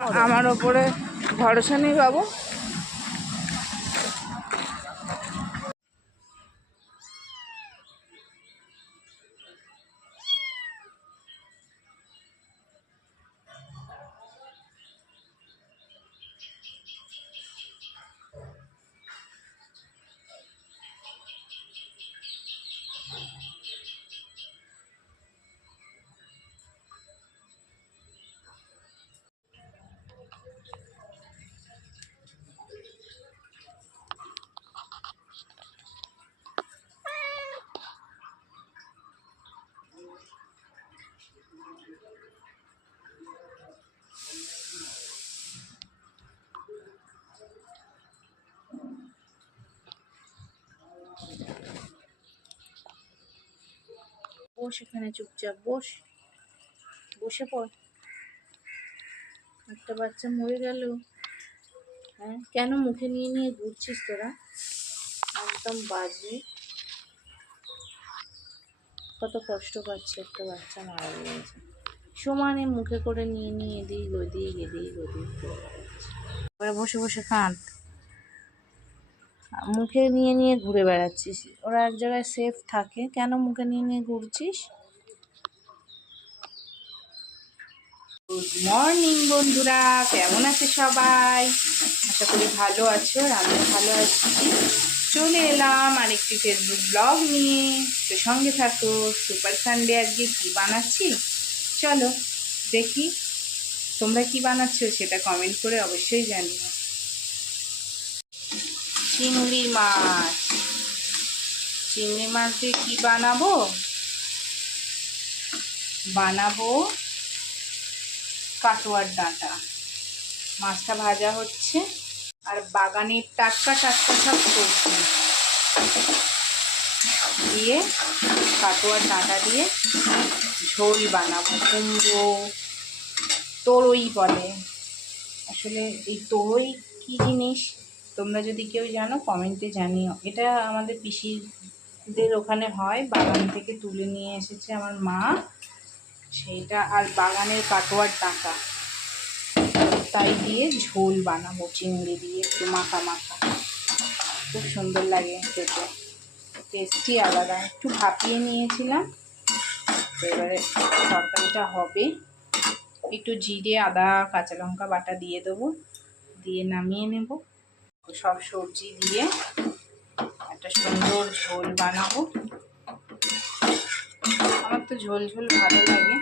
আমার ওপরে ভরসা নেই বাবু। বস এখানে চুপচাপ বস, বসে পড়। একটা বাচ্চা মরে গেল, হ্যাঁ কেন মুখে নিয়ে নিয়ে ঘুরছিস তোরা? একদম বাজে, কত কষ্ট পাচ্ছে একটা বাচ্চা মারা গিয়েছে, সমানে মুখে করে নিয়ে নিয়ে এদিক ওদিক এদিক ওদিক করে বেড়াচ্ছে। এবারে বসে বসে কাঁদ, মুখে নিয়ে নিয়ে ঘুরে বেড়াচ্ছিস। ওরা এক জায়গায় সেফ থাকে, কেন মুখে নিয়ে নিয়ে ঘুরছিস? গুড মর্নিং বন্ধুরা, কেমন আছে সবাই? আশা করি ভালো আছো, আর আমিও ভালো আছি। চলে এলাম আরেকটি ফেসবুক ব্লগ নিয়ে, তো সঙ্গে থাকো। সুপার সানডে আজকে কী বানাচ্ছি চলো দেখি। তোমরা কি বানাচ্ছো সেটা কমেন্ট করে অবশ্যই জানিও। চিংড়ি মাছ, চিংড়ি মাছ দিয়ে কী বানাবো? বানাবো কাটোয়ার ডাঁটা। মাছটা ভাজা হচ্ছে, আর বাগানের টাটকা টাটকা সব সবজি দিয়ে কাটোয়ার ডাঁটা দিয়ে ঝোল বানাবো। কুমড়ো তোরই বলে, আসলে এই তোরই কী জিনিস তোমরা যদি কেউ জানো কমেন্টে জানিও। এটা আমাদের পিসিদের ওখানে হয়, বাগান থেকে তুলে নিয়ে এসেছে আমার মা সেইটা, আর বাগানের কাটোয়ার ডাঁটা, তাই দিয়ে ঝোল বানাবো চিংড়ি দিয়ে, একটু মাখা মাখা, খুব সুন্দর লাগে খেতে, টেস্টি আলাদা। একটু ভাপিয়ে নিয়েছিলাম, তো এবারে তরকারিটা হবে। একটু জিরে আদা কাঁচা লঙ্কা বাটা দিয়ে দেবো, দিয়ে নামিয়ে নেব। সব সবজি দিয়ে একটা সুন্দর ঝোল বানাবো। আমার তো ঝোল ঝোল ভালো লাগে।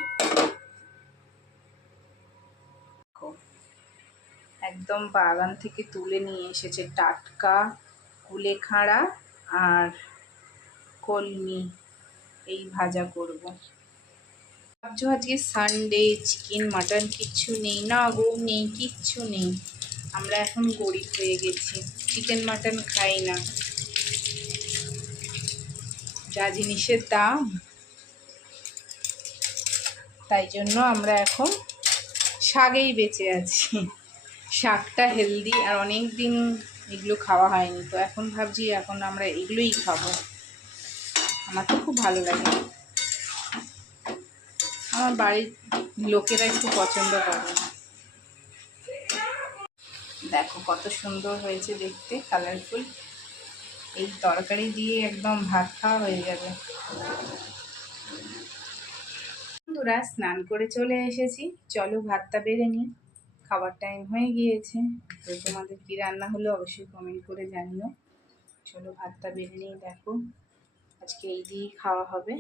একদম বাগান থেকে তুলে নিয়ে এসেছে টাটকা কুলেখাড়া আর কলমি, এই ভাজা করব। ভাবছো আজকে সানডে, চিকেন মাটন কিচ্ছু নেই? না গো, নেই, কিচ্ছু নেই। আমরা এখন গরিব হয়ে গেছি, চিকেন মাটন খাই না, যা জিনিসের দাম, তাই জন্য আমরা এখন শাকেই বেঁচে আছি। শাকটা হেলদি, আর অনেক দিন এগুলো খাওয়া হয়নি, তো এখন ভাবছি এখন আমরা এগুলোই খাবো। আমার তো খুব ভালো লাগে, আমার বাড়ির লোকেরা একটু পছন্দ করে। দেখো কত সুন্দর হয়েছে দেখতে, কালারফুল। এই তরকারি দিয়ে একদম ভাত খাওয়া হয়ে যাবে। বন্ধুরা, স্নান করে চলে এসেছি, চলো ভাতটা বেড়ে নিই, খাবার টাইম হয়ে গিয়েছে। তো তোমাদের কী রান্না হলো অবশ্যই কমেন্ট করে জানিও। চলো ভাতটা বেড়ে নিই। দেখো আজকে এই দিয়েই খাওয়া হবে,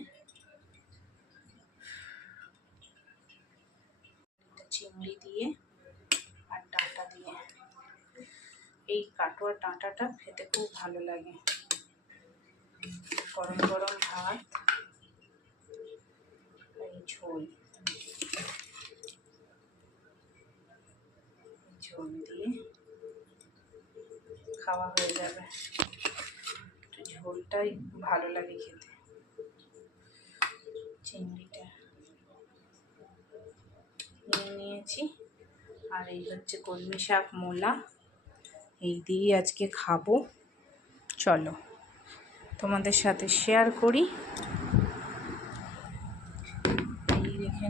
চিংড়ি দিয়ে আর ডাঁটা দিয়ে। এই কাটোয়ার ডাঁটাটা খেতে খুব ভালো লাগে, গরম গরম ভাত, এই ঝোল, ঝোল দিয়ে খাওয়া হয়ে যাবে। ঝোলটাই ভালো লাগে খেতে। চিংড়িটা নিয়ে নিয়েছি, আর এই হচ্ছে কলমি শাক, মূলা, এই দিয়ে আজকে খাবো। চলো তোমাদের সাথে শেয়ার করি